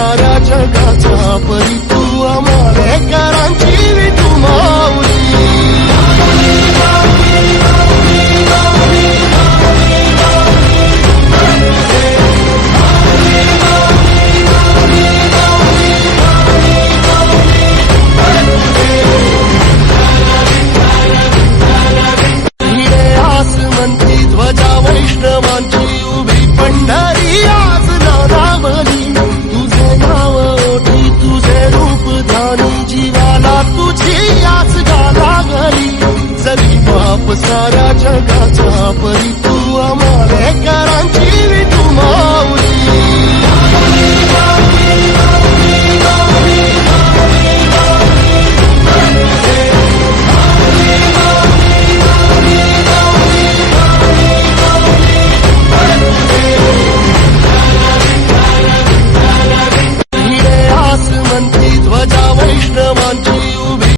साऱ्या जगाचा परी तू आमालेकरांची विठू माऊली ध्वजा वैष्णवांची उभी पंढरी आज नादावली तुझे नाव ओठी तुझे रूप ध्यानी जीवाला तुझी आस लागली जरी बाप साऱ्या जगाचा परी तू आमालेकरांची विठू माऊली ध्वजा वैष्णवांची उभी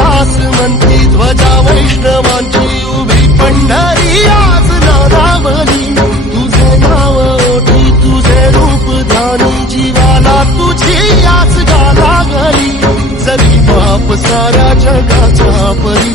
आसमंती ध्वजा वैष्णवांची उभी पंढरी आज नादावली तुझे नाव ओठी तुझे रूप ध्यानी जीवाला तुझी आस लागली जरी बाप साऱ्या जगाचा परी